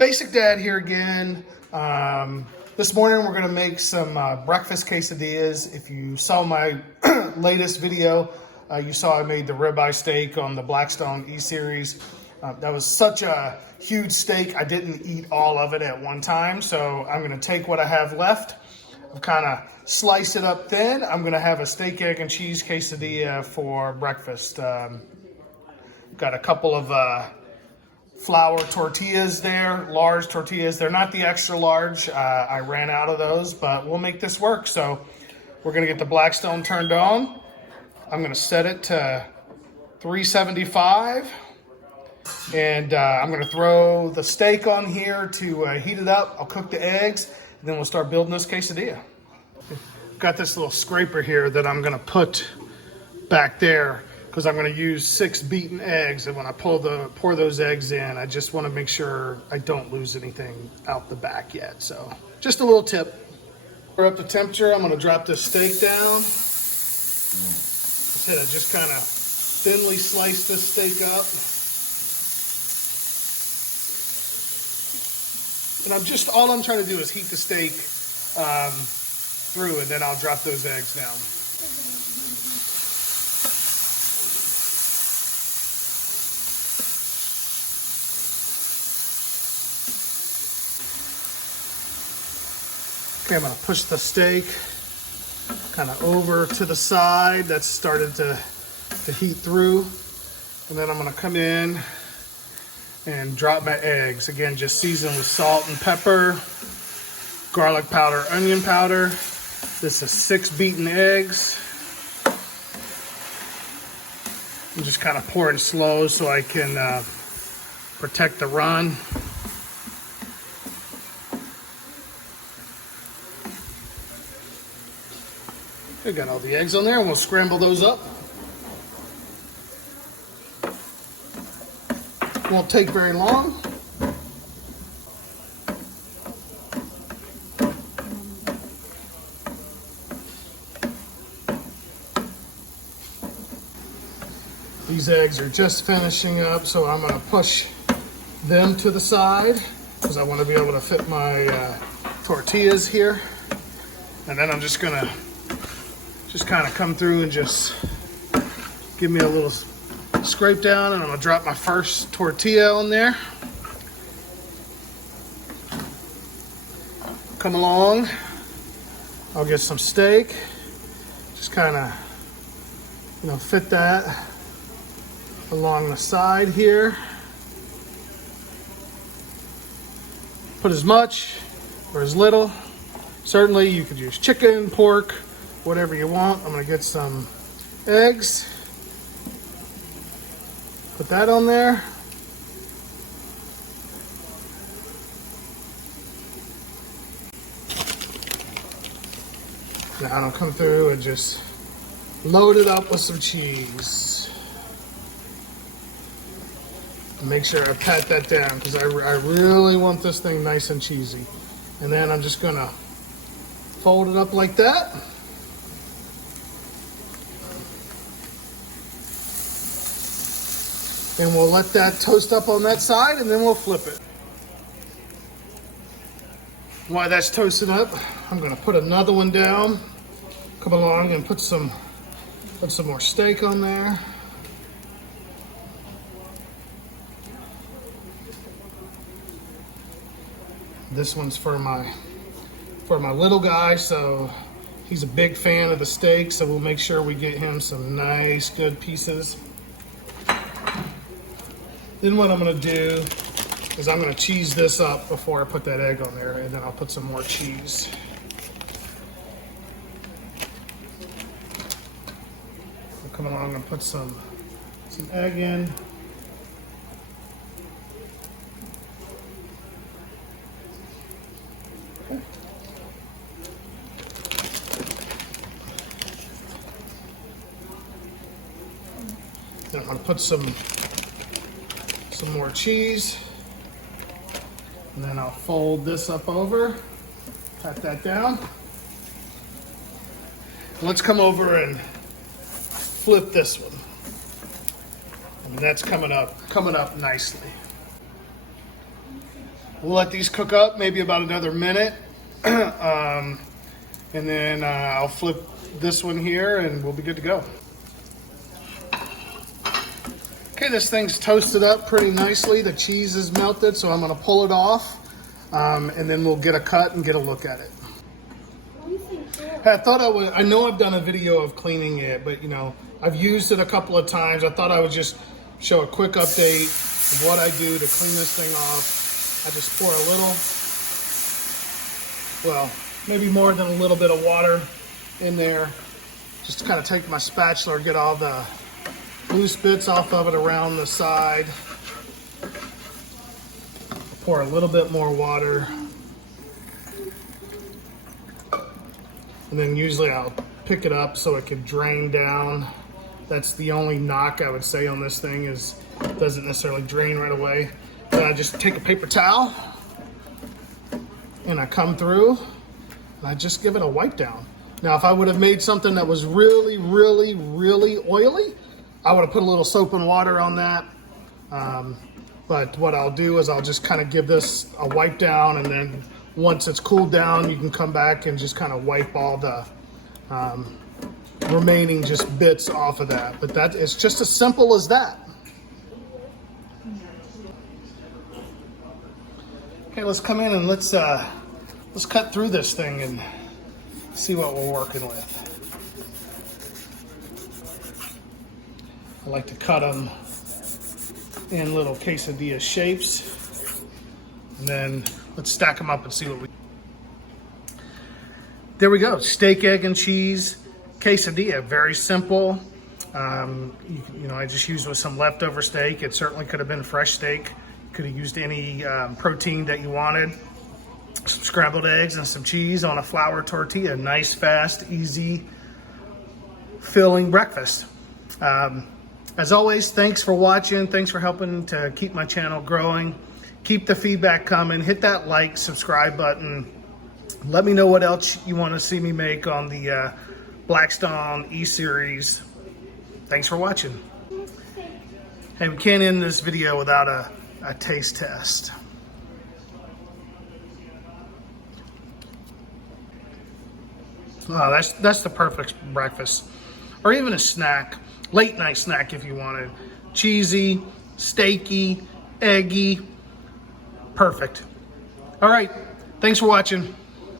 Basic Dad here again. This morning we're going to make some breakfast quesadillas. If you saw my latest video, you saw I made the ribeye steak on the Blackstone E-Series. That was such a huge steak, I didn't eat all of it at one time. So I'm going to take what I have left. I've kind of sliced it up thin. I'm going to have a steak, egg, and cheese quesadilla for breakfast. Got a couple of flour tortillas there, large tortillas. They're not the extra large. I ran out of those, but we'll make this work. So we're going to get the Blackstone turned on. I'm going to set it to 375. And I'm going to throw the steak on here to heat it up. I'll cook the eggs, and then we'll start building this quesadilla. Got this little scraper here that I'm going to put back there because I'm going to use 6 beaten eggs. And when I pour those eggs in, I just want to make sure I don't lose anything out the back yet. So just a little tip. We're up to temperature. I'm going to drop this steak down. I said I just kind of thinly slice this steak up. And all I'm trying to do is heat the steak through, and then I'll drop those eggs down. Okay, I'm gonna push the steak kind of over to the side. That's started to heat through. And then I'm gonna come in and drop my eggs. Again, just seasoned with salt and pepper, garlic powder, onion powder. This is 6 beaten eggs. I'm just kind of pouring slow so I can protect the run. We got all the eggs on there, and we'll scramble those up. Won't take very long. These eggs are just finishing up, so I'm going to push them to the side because I want to be able to fit my tortillas here. And then I'm just going to kind of come through and just give me a little scrape down, and I'm gonna drop my first tortilla on there. Come along. I'll get some steak. Just kind of, fit that along the side here. Put as much or as little. Certainly you could use chicken, pork, whatever you want. I'm gonna get some eggs. Put that on there. Now I'll come through and just load it up with some cheese. And make sure I pat that down because I really want this thing nice and cheesy. And then I'm just gonna fold it up like that. And we'll let that toast up on that side, and then we'll flip it. While that's toasted up, I'm gonna put another one down. Come along and put some more steak on there. This one's for my little guy, so he's a big fan of the steak, so we'll make sure we get him some nice, good pieces. Then what I'm gonna do is I'm gonna cheese this up before I put that egg on there, and then I'll put some more cheese. I'll come along and put some egg in. Okay. Then I'm gonna put some more cheese, and then I'll fold this up over, pat that down. Let's come over and flip this one. And that's coming up nicely. We'll let these cook up maybe about another minute. And then I'll flip this one here and we'll be good to go. Okay, this thing's toasted up pretty nicely. The cheese is melted, so I'm gonna pull it off. And then we'll get a cut and get a look at it. I thought I know I've done a video of cleaning it, but you know, I've used it a couple of times. I thought I would just show a quick update of what I do to clean this thing off. I just pour a little, well, maybe more than a little bit of water in there, just to kind of take my spatula, get all the loose bits off of it around the side. Pour a little bit more water. And then usually I'll pick it up so it can drain down. That's the only knock I would say on this thing, is it doesn't necessarily drain right away. Then I just take a paper towel and I come through and I just give it a wipe down. Now, if I would have made something that was really, really, really oily, I would have put a little soap and water on that. But what I'll do is I'll just kind of give this a wipe down, and then once it's cooled down, you can come back and just kind of wipe all the remaining just bits off of that. But that is just as simple as that. Okay, let's come in and let's cut through this thing and see what we're working with. I like to cut them in little quesadilla shapes, and then let's stack them up and see what we. There we go, steak, egg, and cheese quesadilla. Very simple. You know, I just used with some leftover steak. It certainly could have been fresh steak. Could have used any protein that you wanted. Some scrambled eggs and some cheese on a flour tortilla. Nice, fast, easy, filling breakfast. As always, thanks for watching. Thanks for helping to keep my channel growing. Keep the feedback coming. Hit that like, subscribe button. Let me know what else you want to see me make on the Blackstone E-Series. Thanks for watching. Hey, we can't end this video without a taste test. Oh, that's the perfect breakfast, or even a snack, late night snack if you wanted. Cheesy, steaky, eggy, perfect. All right, thanks for watching.